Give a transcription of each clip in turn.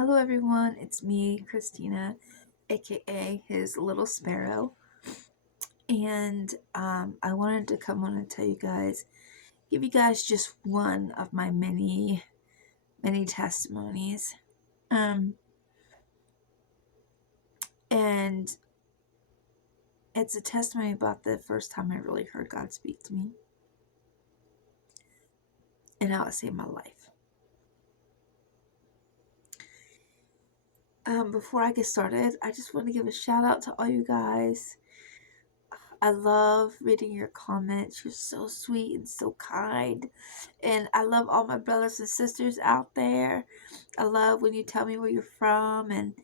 Hello everyone, it's me, Christina, aka His Little Sparrow, and I wanted to come on and give you guys just one of my many, many testimonies. Um, and it's a testimony about the first time I really heard God speak to me and how it saved my life. Before I get started, I just want to give a shout out to all you guys. I love reading your comments. You're so sweet and so kind. And I love all my brothers and sisters out there. I love when you tell me where you're from. And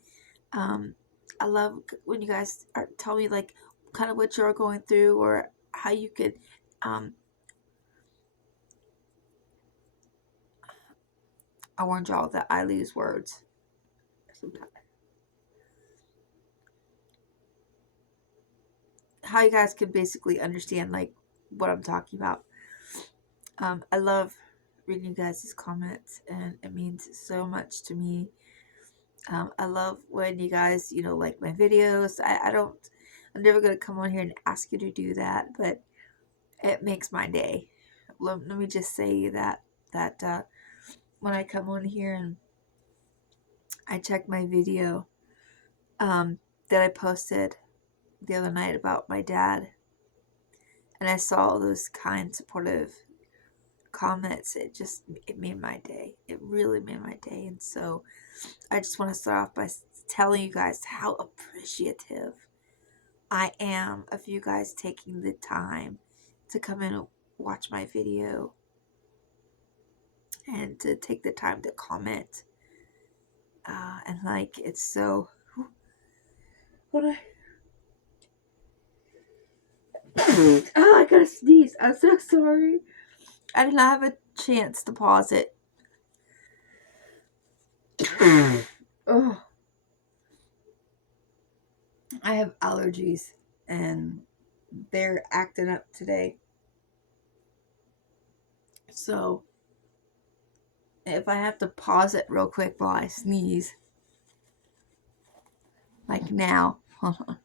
I love when you guys tell me, like, kind of what you're going through or how you could. I warned y'all that I lose words sometimes. How you guys can basically understand, like, what I'm talking about. I love reading you guys' comments, and it means so much to me. I love when you guys, like my videos. I'm never going to come on here and ask you to do that, but it makes my day. Let me just say that when I come on here and I check my video that I posted the other night about my dad, and I saw all those kind, supportive comments, it made my day. It really made my day. And so I just want to start off by telling you guys how appreciative I am of you guys taking the time to come in and watch my video and to take the time to comment. And like, it's so. What oh, I gotta sneeze. I'm so sorry. I did not have a chance to pause it. Oh, I have allergies and they're acting up today. So if I have to pause it real quick while I sneeze, like now, hold on.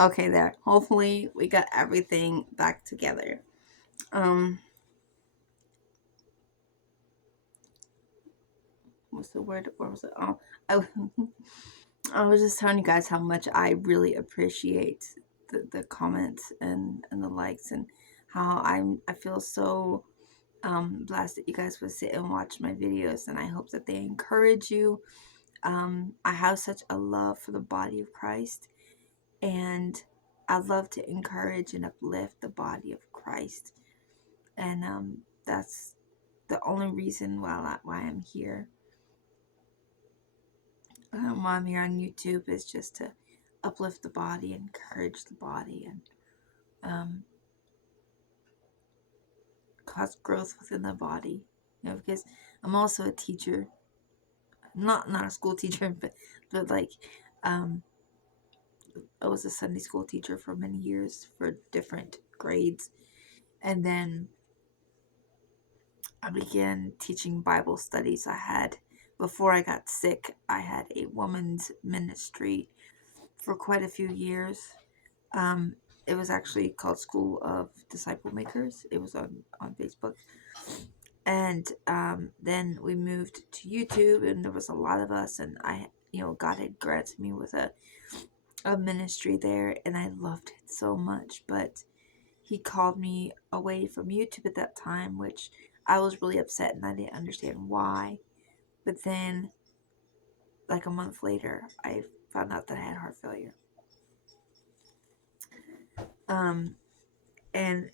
Okay, there. Hopefully we got everything back together. What's the word? Where was it? Oh, I was just telling you guys how much I really appreciate the comments and the likes, and how I feel so blessed that you guys would sit and watch my videos, and I hope that they encourage you. I have such a love for the body of Christ, and I love to encourage and uplift the body of Christ, and that's the only reason why I'm here. Why I'm here on YouTube is just to uplift the body, encourage the body, and cause growth within the body. Because I'm also a teacher, not a school teacher, but like, I was a Sunday school teacher for many years for different grades, and then I began teaching Bible studies. Before I got sick, I had a women's ministry for quite a few years. It was actually called School of Disciple Makers. It was on Facebook. And then we moved to YouTube, and there was a lot of us, and God had granted me with a ministry there, and I loved it so much. But he called me away from YouTube at that time, which I was really upset, and I didn't understand why. But then, like a month later, I found out that I had heart failure. And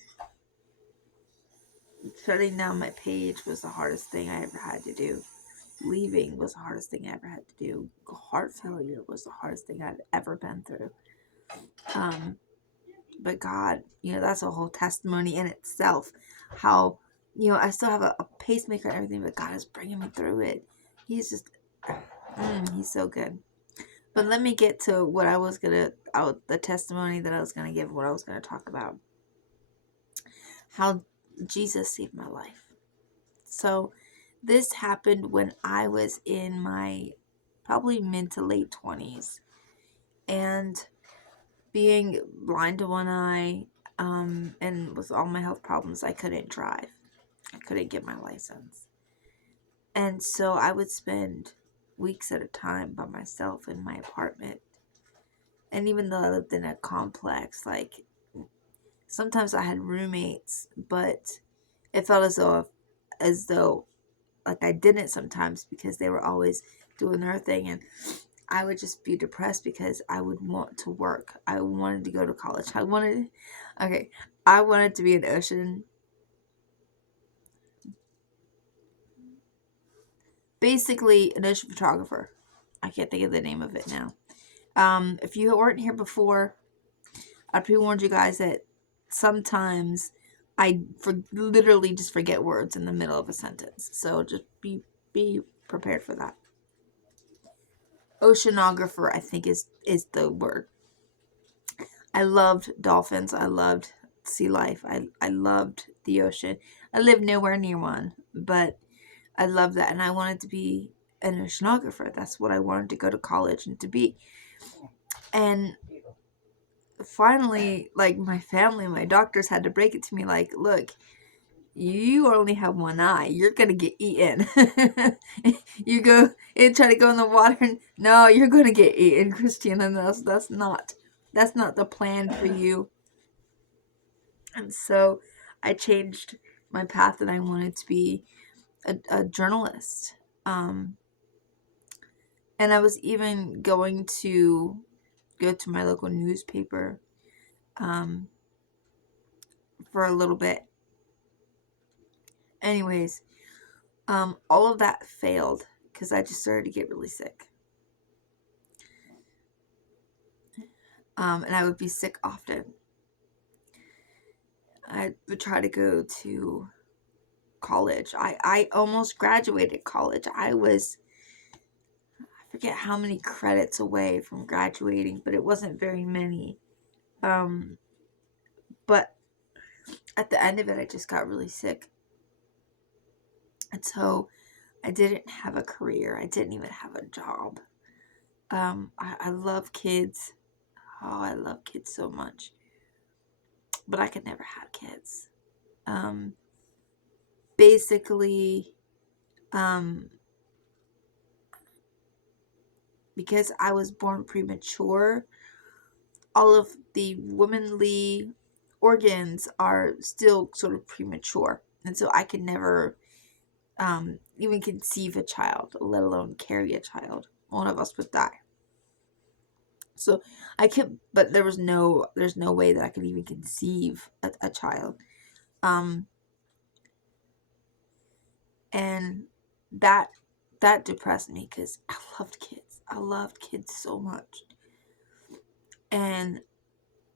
shutting down my page was the hardest thing I ever had to do. Leaving was the hardest thing I ever had to do. Heart failure was the hardest thing I'd ever been through. But God, that's a whole testimony in itself. How, I still have a pacemaker and everything, but God is bringing me through it. He's just, he's so good. But let me get to what I was the testimony that I was going to give, what I was going to talk about. How Jesus saved my life. So This happened when I was in my probably mid to late 20s. And being blind to one eye, and with all my health problems, I couldn't drive. I couldn't get my license. And so I would spend weeks at a time by myself in my apartment. And even though I lived in a complex, like, sometimes I had roommates, but it felt as though like I didn't sometimes, because they were always doing their thing, and I would just be depressed because I would want to work. I wanted to go to college. I wanted to be an ocean. Basically, an ocean photographer. I can't think of the name of it now. If you weren't here before, I pre-warned you guys that sometimes literally just forget words in the middle of a sentence. So just be prepared for that. Oceanographer, I think, is the word. I loved dolphins. I loved sea life. I loved the ocean. I lived nowhere near one, but I loved that, and I wanted to be an oceanographer. That's what I wanted to go to college and to be. And finally, like, my family, my doctors had to break it to me, like, look, you only have one eye. You're gonna get eaten. You go and try to go in the water, and no, you're gonna get eaten, Christina. That's not the plan for you. And so I changed my path, and I wanted to be a journalist. And I was even going to go to my local newspaper for a little bit. Anyways, all of that failed because I just started to get really sick. And I would be sick often. I would try to go to college. I almost graduated college. I forget how many credits away from graduating, but it wasn't very many. But at the end of it, I just got really sick. And so I didn't have a career. I didn't even have a job. I love kids. Oh, I love kids so much. But I could never have kids. Basically, because I was born premature, all of the womanly organs are still sort of premature. And so I could never even conceive a child, let alone carry a child. One of us would die. So I could, but there's no way that I could even conceive a child. And that depressed me because I loved kids. I loved kids so much. And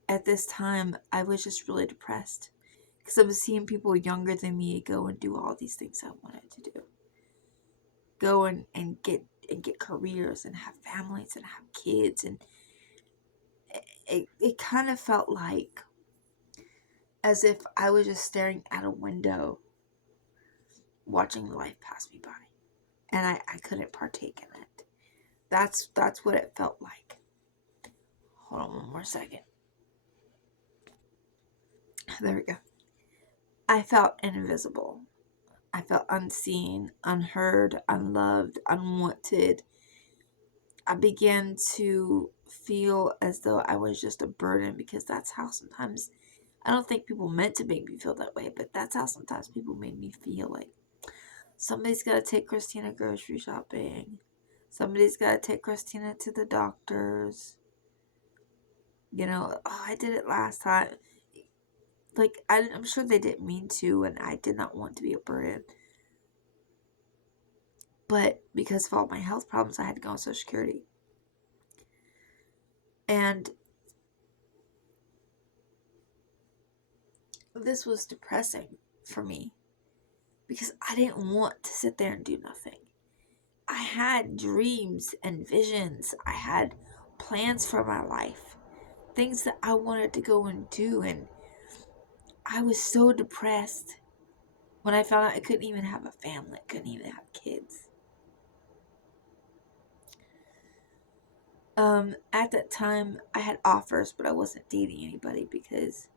at this time, I was just really depressed because I was seeing people younger than me go and do all these things I wanted to do. Go and get careers and have families and have kids, and it kind of felt like as if I was just staring at a window watching life pass me by, and I couldn't partake in it. That's what it felt like. Hold on one more second. There we go. I felt invisible. I felt unseen, unheard, unloved, unwanted. I began to feel as though I was just a burden, because that's how sometimes, I don't think people meant to make me feel that way, but that's how sometimes people made me feel. Like, somebody's got to take Christina grocery shopping. Somebody's got to take Christina to the doctors. You know, oh, I did it last time. Like, I'm sure they didn't mean to, and I did not want to be a burden. But because of all my health problems, I had to go on Social Security. And this was depressing for me because I didn't want to sit there and do nothing. I had dreams and visions. I had plans for my life, things that I wanted to go and do, and I was so depressed When I found out I couldn't even have a family, I couldn't even have kids. At that time, I had offers, but I wasn't dating anybody because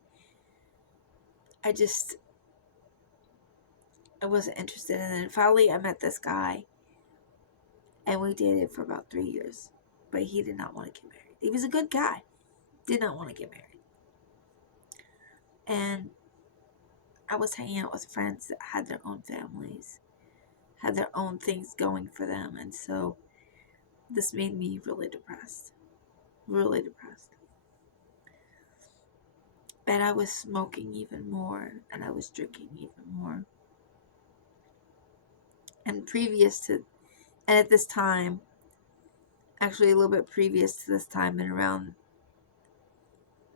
I just, I wasn't interested. And then finally, I met this guy, and we dated for about 3 years. But he did not want to get married. He was a good guy, did not want to get married. And I was hanging out with friends that had their own families, had their own things going for them. And so this made me really depressed. Really depressed. And I was smoking even more, and I was drinking even more. And at this time, actually a little bit previous to this time, and it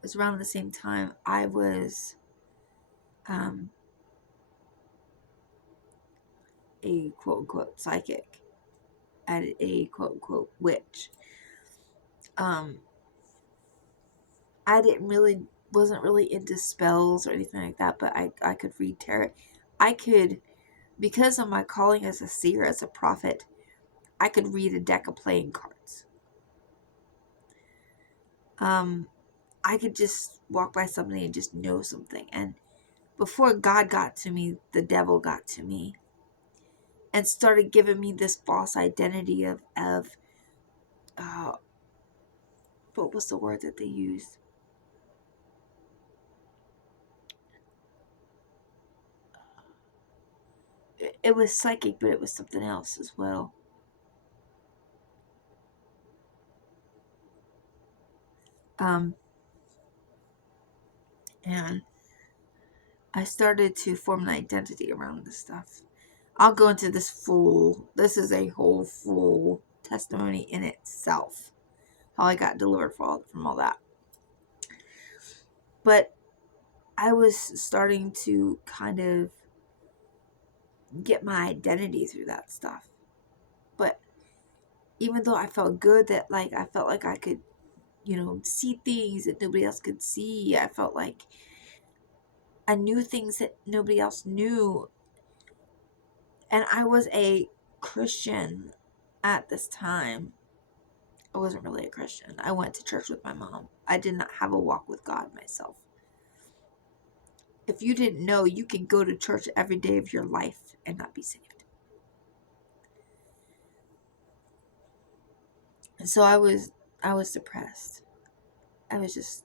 was around the same time, I was um, a quote unquote psychic and a quote unquote witch. Um, I wasn't really into spells or anything like that, but I could read tarot. I could, because of my calling as a seer, as a prophet, I could read a deck of playing cards. I could just walk by somebody and just know something. And before God got to me, the devil got to me and started giving me this false identity of uh, what was the word that they used? It was psychic, but it was something else as well. Um, and I started to form an identity around this stuff. I'll go into this is a whole full testimony in itself. How I got delivered from all that. But I was starting to kind of get my identity through that stuff. But even though I felt good that I felt like I could, see things that nobody else could see, I felt like I knew things that nobody else knew. And I was a Christian at this time. I wasn't really a Christian. I went to church with my mom. I did not have a walk with God myself. If you didn't know, you could go to church every day of your life and not be saved. And so I was depressed. I was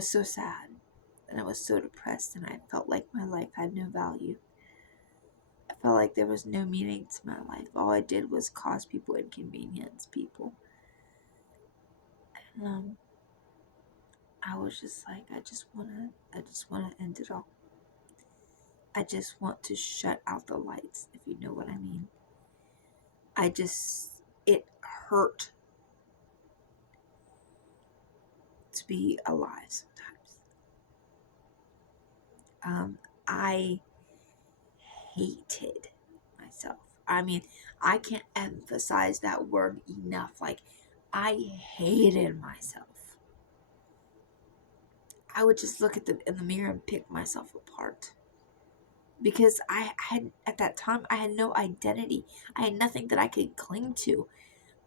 so sad, and I was so depressed, and I felt like my life had no value. I felt like there was no meaning to my life. All I did was cause people inconvenience people. And I was just like, I just wanna end it all. I just want to shut out the lights, if you know what I mean. It hurt to be alive sometimes. I hated myself. I mean, I can't emphasize that word enough. I hated myself. I would just look in the mirror and pick myself apart. Because I had, at that time, I had no identity. I had nothing that I could cling to.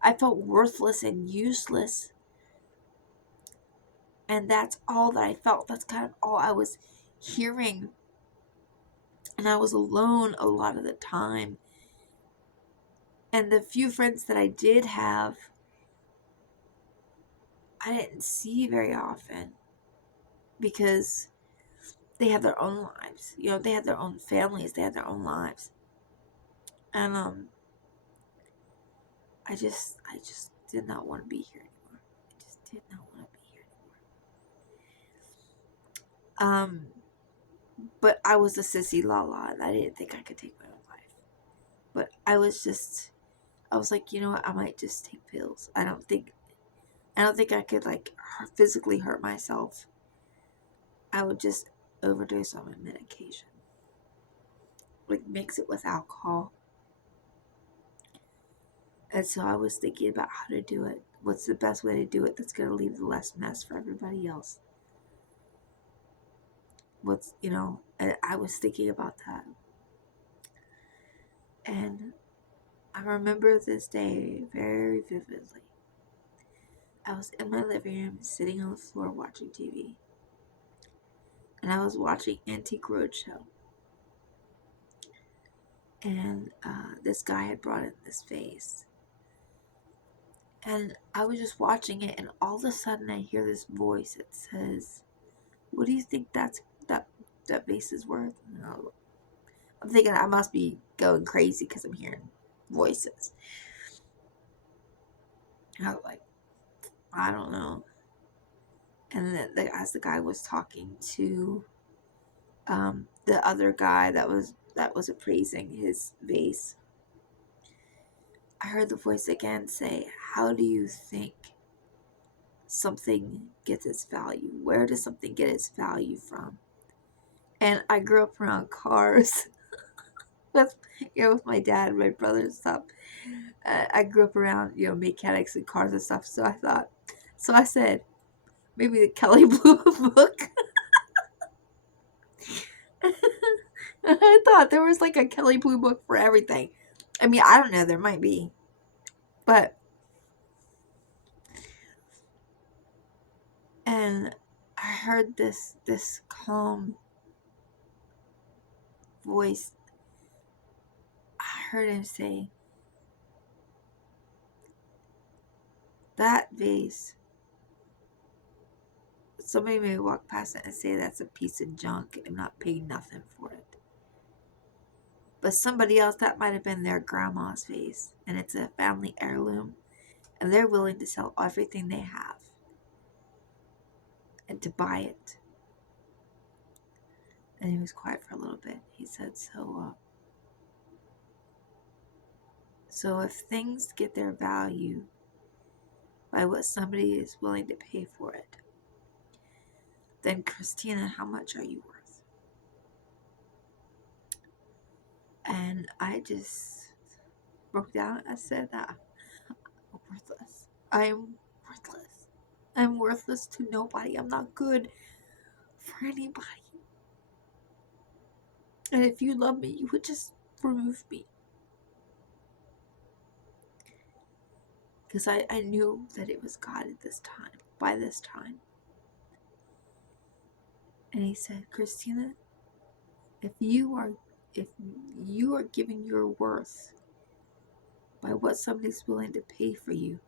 I felt worthless and useless. And that's all that I felt. That's kind of all I was hearing. And I was alone a lot of the time. And the few friends that I did have, I didn't see very often because they had their own lives. They had their own families, they had their own lives. And I just did not want to be here anymore. I just did not want to be here anymore. But I was a sissy Lala, and I didn't think I could take my own life. But I was like, you know what? I might just take pills. I don't think I could physically hurt myself. I would just overdose on my medication, mix it with alcohol. And so I was thinking about how to do it. What's the best way to do it that's going to leave the less mess for everybody else? And I was thinking about that. And I remember this day very vividly. I was in my living room sitting on the floor watching TV. And I was watching Antique Roadshow. And this guy had brought in this vase. And I was just watching it, and all of a sudden I hear this voice that says, "What do you think that vase is worth?" And I'm thinking I must be going crazy because I'm hearing voices. And I was like, I don't know. And then as the guy was talking to the other guy that was appraising his vase, I heard the voice again say, "How do you think something gets its value? Where does something get its value from?" And I grew up around cars with with my dad and my brother and stuff. I grew up around mechanics and cars and stuff. So I said maybe the Kelly Blue Book. I thought there was like a Kelly Blue Book for everything. I mean, I don't know, there might be, but and I heard this calm voice. I heard him say, "That vase, somebody may walk past it and say that's a piece of junk and not pay nothing for it. But somebody else, that might have been their grandma's vase, and it's a family heirloom, and they're willing to sell everything they have and to buy it." And he was quiet for a little bit. He said, so if things get their value by what somebody is willing to pay for it, then Christina, how much are you worth?" And I just broke down. I said, I'm worthless. I'm worthless. I'm worthless to nobody. I'm not good for anybody. And if you love me, you would just remove me. Because I knew that it was God at this time, by this time. And he said, "Christina, if you are giving your worth by what somebody's willing to pay for you,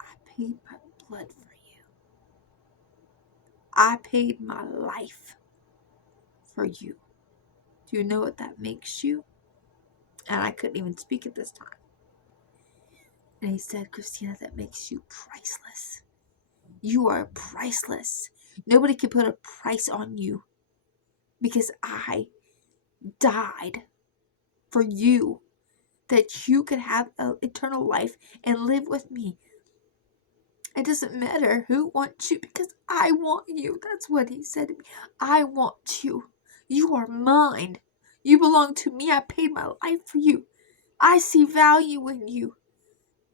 I paid my blood for you. I paid my life for you. Do you know what that makes you?" And I couldn't even speak at this time. And he said, "Christina, that makes you priceless. You are priceless. Nobody can put a price on you because I died for you, that you could have eternal life and live with me. It doesn't matter who wants you because I want you." That's what he said to me. "I want you. You are mine. You belong to me. I paid my life for you. I see value in you.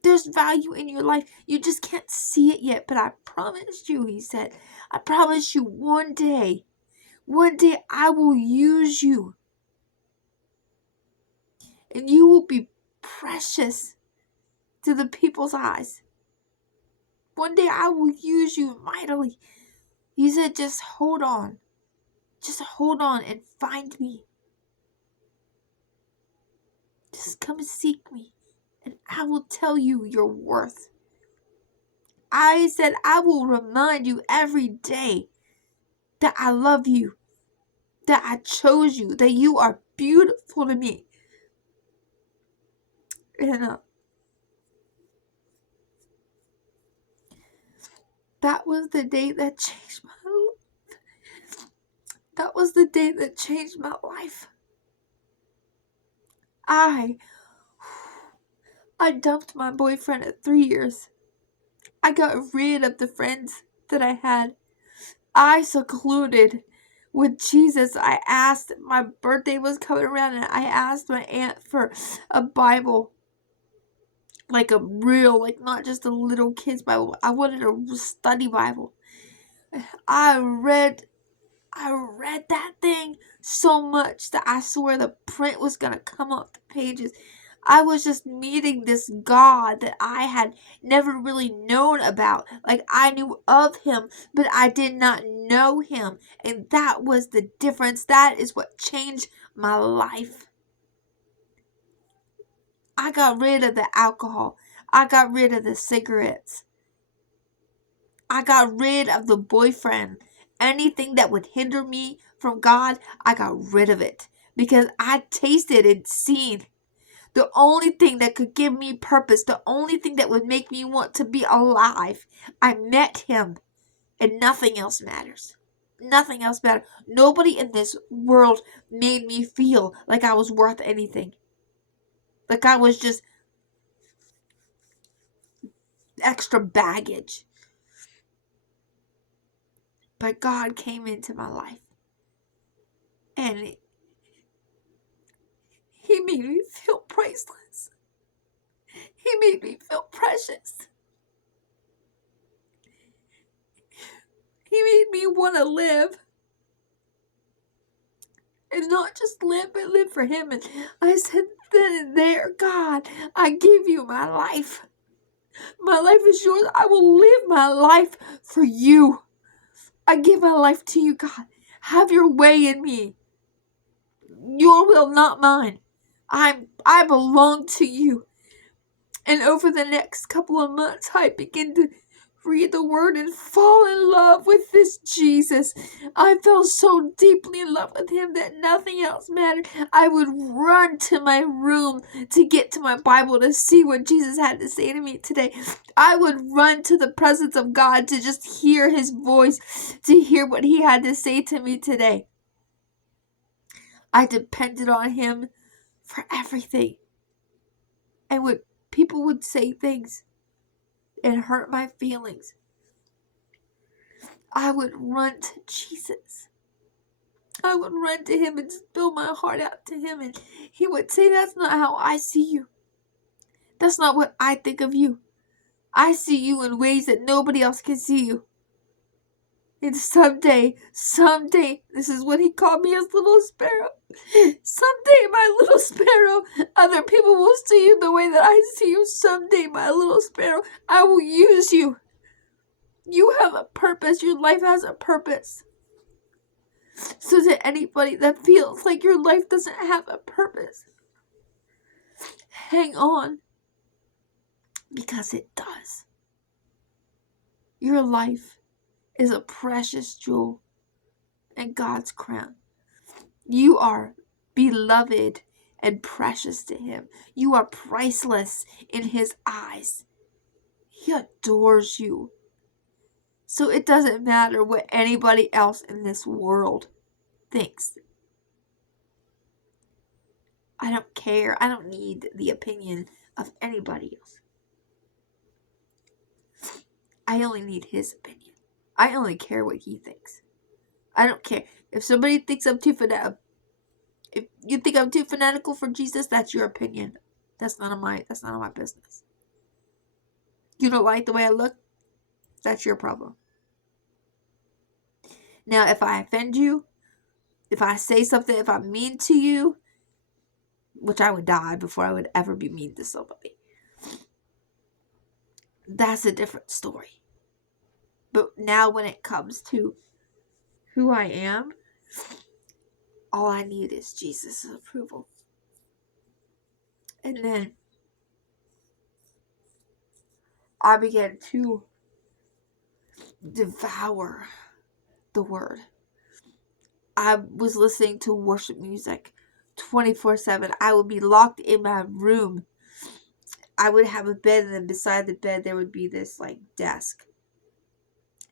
There's value in your life. You just can't see it yet, but I promise you," he said, "I promise you one day I will use you. And you will be precious to the people's eyes. One day I will use you mightily." He said, "Just hold on. Just hold on and find me. Just come and seek me, and I will tell you your worth." I said, "I will remind you every day that I love you, that I chose you, that you are beautiful to me." And that was the day that changed my life. That was the day that changed my life. I dumped my boyfriend at 3 years. I got rid of the friends that I had. I secluded with Jesus. I asked, my birthday was coming around, and I asked my aunt for a Bible. Like a real, like not just a little kid's Bible. I wanted a study Bible. I read I read that thing so much that I swear the print was gonna come off the pages. I was just meeting this God that I had never really known about. Like, I knew of him, but I did not know him. And that was the difference. That is what changed my life. I got rid of the alcohol. I got rid of the cigarettes. I got rid of the boyfriend. Anything that would hinder me from God, I got rid of it. Because I tasted and seen the only thing that could give me purpose, the only thing that would make me want to be alive. I met him, and nothing else matters. Nothing else matters. Nobody in this world made me feel like I was worth anything. Like I was just extra baggage. But God came into my life, and he made me feel priceless. He made me feel precious. He made me want to live. And not just live, but live for him. And I said, then and there, God, I give you my life. My life is yours. I will live my life for you. I give my life to you, God. Have your way in me. Your will, not mine. I belong to you. And over the next couple of months, I begin to read the word and fall in love with this Jesus. I fell so deeply in love with him that nothing else mattered. I would run to my room to get to my Bible to see what Jesus had to say to me today. I would run to the presence of God to just hear his voice, to hear what he had to say to me today. I depended on him for everything. And when people would say things and hurt my feelings, I would run to Jesus. I would run to him and spill my heart out to him, and he would say, that's not how I see you. That's not what I think of you. I see you in ways that nobody else can see you. And someday, this is what he called me, as little sparrow. Someday, my little sparrow, other people will see you the way that I see you. Someday, my little sparrow, I will use you. You have a purpose. Your life has a purpose. So to anybody that feels like your life doesn't have a purpose, hang on, because it does. Your life is a precious jewel in God's crown. You are beloved and precious to him. You are priceless in his eyes. He adores you. So it doesn't matter what anybody else in this world thinks. I don't care. I don't need the opinion of anybody else. I only need his opinion. I only care what he thinks. I don't care. If somebody thinks I'm too fanatical, if you think I'm too fanatical for Jesus, that's your opinion. That's none of my business. You don't like the way I look? That's your problem. Now, if I offend you, if I say something, if I'm mean to you, which I would die before I would ever be mean to somebody, that's a different story. But now when it comes to who I am, all I need is Jesus' approval. And then I began to devour the word. I was listening to worship music 24/7. I would be locked in my room. I would have a bed, and then beside the bed there would be this like desk.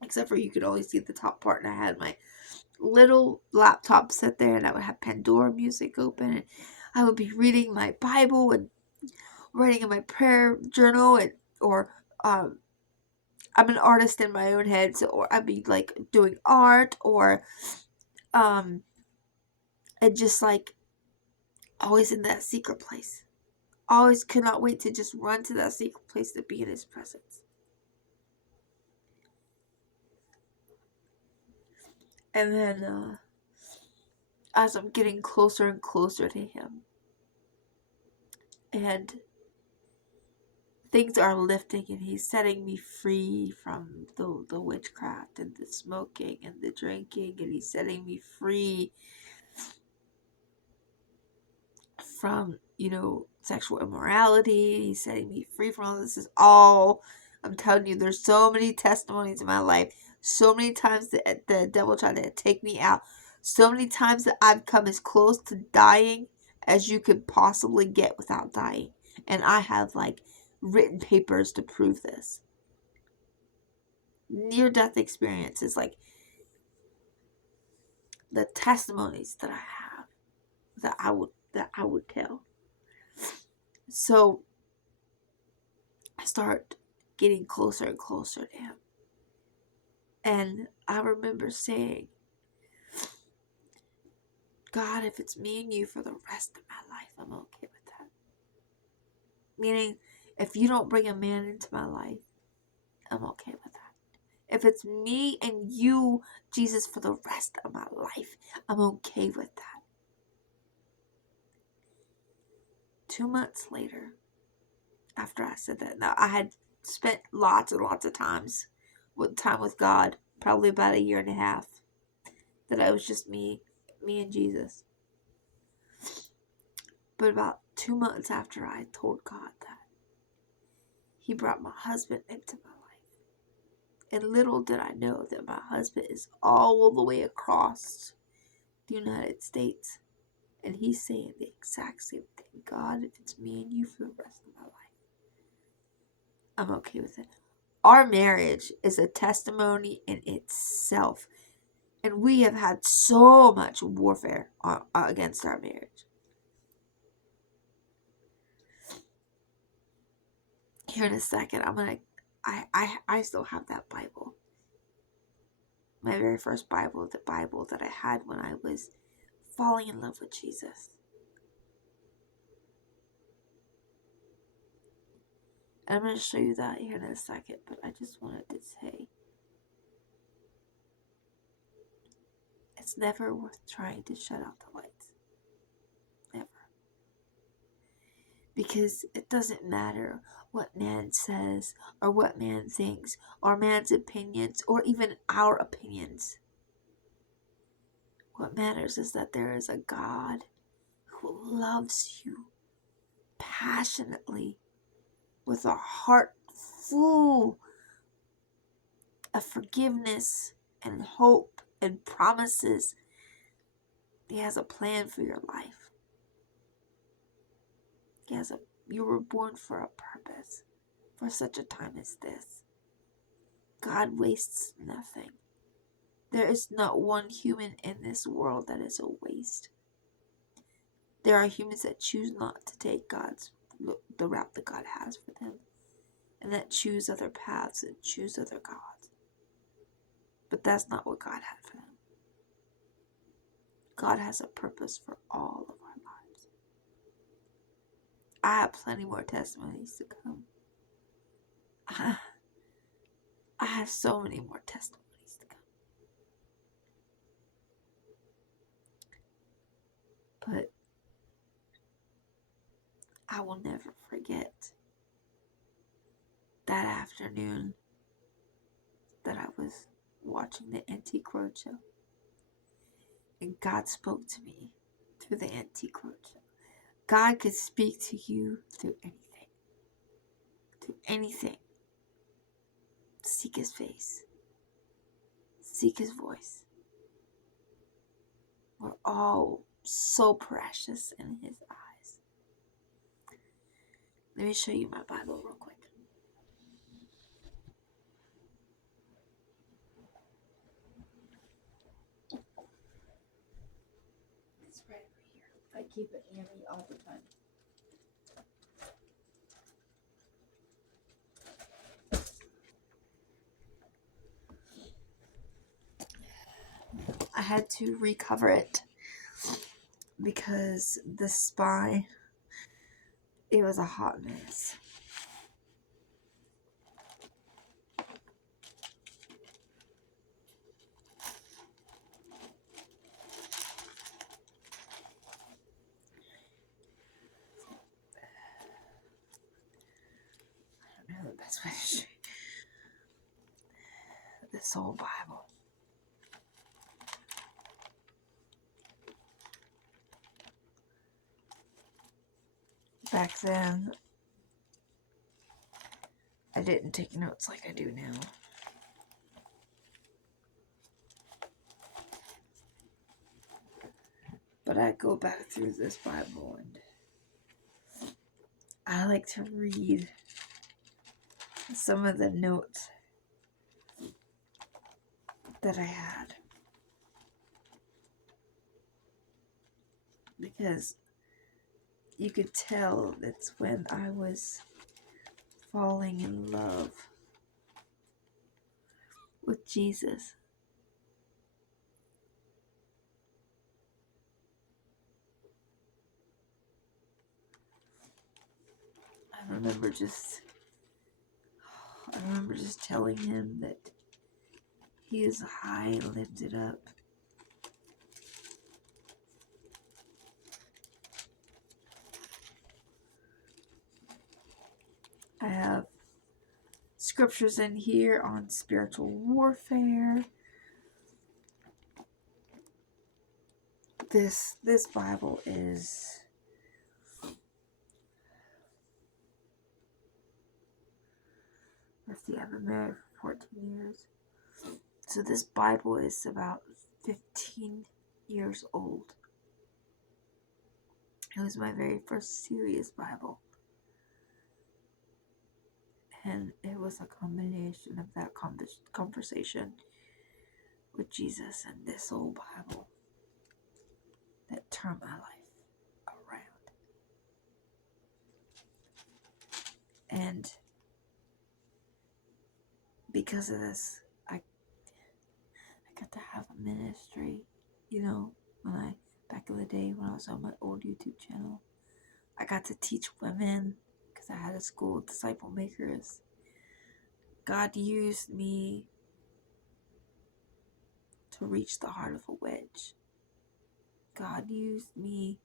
Except for you could only see the top part, and I had my little laptop set there, and I would have Pandora music open, and I would be reading my Bible and writing in my prayer journal, or I'm an artist in my own head, so I'd be like doing art, or and just like always in that secret place. Always could not wait to just run to that secret place to be in his presence. And then as I'm getting closer and closer to him, and things are lifting, and he's setting me free from the witchcraft and the smoking and the drinking, and he's setting me free from, sexual immorality. He's setting me free from all this. Is all I'm telling you. There's so many testimonies in my life. So many times that the devil tried to take me out. So many times that I've come as close to dying as you could possibly get without dying. And I have written papers to prove this. Near death experiences, the testimonies that I have that I would tell. So I start getting closer and closer to him. And I remember saying, God, if it's me and you for the rest of my life, I'm okay with that. Meaning, if you don't bring a man into my life, I'm okay with that. If it's me and you, Jesus, for the rest of my life, I'm okay with that. 2 months later, after I said that, now I had spent lots and lots of time with God, probably about 1.5 years, that it was just me and Jesus. But about 2 months after I told God that, he brought my husband into my life. And little did I know that my husband is all the way across the United States. And he's saying the exact same thing. God, if it's me and you for the rest of my life, I'm okay with it. Our marriage is a testimony in itself. And we have had so much warfare against our marriage. Here in a second, I still have that Bible. My very first Bible, the Bible that I had when I was falling in love with Jesus. And I'm going to show you that here in a second, but I just wanted to say, it's never worth trying to shut out the lights. Never. Because it doesn't matter what man says or what man thinks or man's opinions or even our opinions. What matters is that there is a God who loves you passionately with a heart full of forgiveness and hope and promises. He has a plan for your life. You were born for a purpose, for such a time as this. God wastes nothing. There is not one human in this world that is a waste. There are humans that choose not to take the route that God has for them, and that choose other paths and choose other gods. But that's not what God had for them. God has a purpose for all of our lives. I have plenty more testimonies to come. I have so many more testimonies to come. But I will never forget that afternoon that I was watching the Antique Roadshow. And God spoke to me through the Antique Roadshow. God could speak to you through anything. Through anything. Seek his face. Seek his voice. We're all so precious in his eyes. Let me show you my Bible real quick. It's right over here. I keep it near me all the time. I had to recover it because the spine, it was a hot mess. God's ministry. This whole Bible. Back then, I didn't take notes like I do now. But I go back through this Bible and I like to read some of the notes that I had. Because you could tell that's when I was falling in love with Jesus. I remember just telling him that he is high and lifted up. I have scriptures in here on spiritual warfare. This Bible is I've been married for 14 years. So this Bible is about 15 years old. It was my very first serious Bible. And it was a combination of that conversation with Jesus and this old Bible that turned my life around. And because of this, I got to have a ministry, back in the day when I was on my old YouTube channel. I got to teach women because I had a school of disciple makers. God used me to reach the heart of a witch. God used me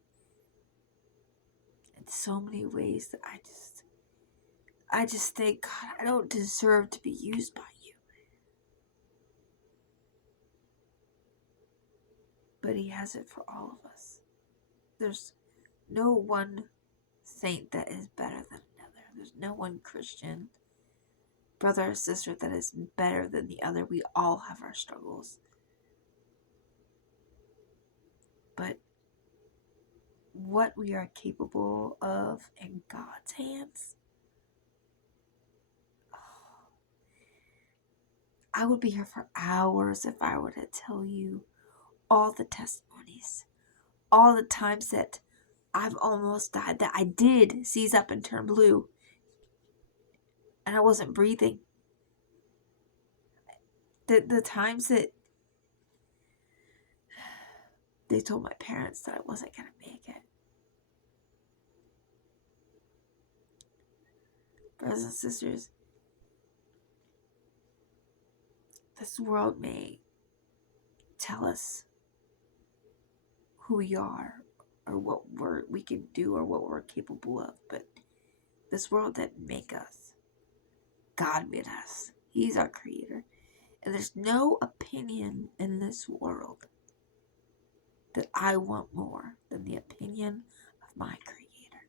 in so many ways that I just think, God, I don't deserve to be used by you. But he has it for all of us. There's no one saint that is better than another. There's no one Christian brother or sister that is better than the other. We all have our struggles. But what we are capable of in God's hands, I would be here for hours if I were to tell you all the testimonies, all the times that I've almost died, that I did seize up and turn blue, and I wasn't breathing. The times that they told my parents that I wasn't going to make it. Brothers and sisters, this world may tell us who we are or what we can do or what we're capable of, but this world didn't make us. God made us. He's our creator. And there's no opinion in this world that I want more than the opinion of my creator.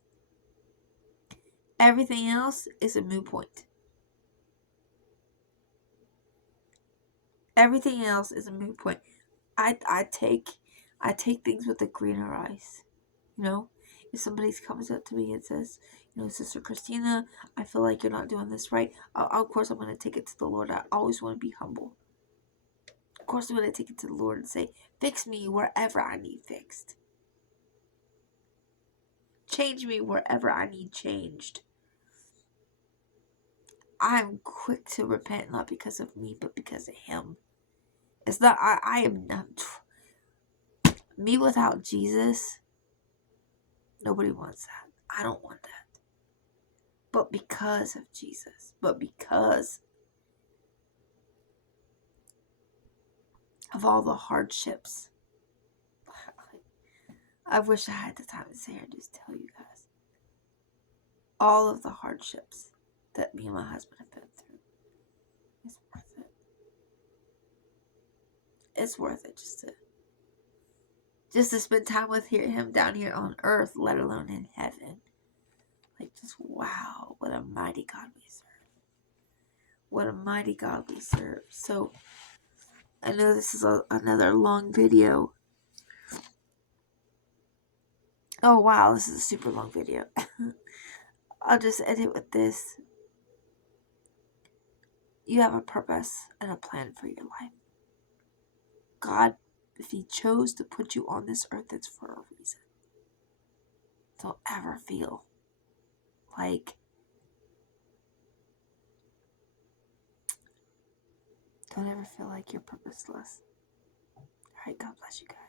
Everything else is a moot point. Everything else is a moot point. I take things with a grain of rice. If somebody comes up to me and says, Sister Christina, I feel like you're not doing this right, of course I'm going to take it to the Lord. I always want to be humble. Of course I'm going to take it to the Lord and say, fix me wherever I need fixed. Change me wherever I need changed. I'm quick to repent, not because of me, but because of him. It's not, I am not, me without Jesus, nobody wants that. I don't want that. But because of Jesus, but because of all the hardships, I wish I had the time to sit here and just tell you guys all of the hardships that me and my husband have been through. It's worth it. It's worth it just to spend time with him down here on earth, let alone in heaven. Like, just wow, what a mighty God we serve. What a mighty God we serve. So, I know this is another long video. Oh wow, this is a super long video. I'll just end it with this. You have a purpose and a plan for your life. God, if He chose to put you on this earth, it's for a reason. Don't ever feel like you're purposeless. Alright, God bless you guys.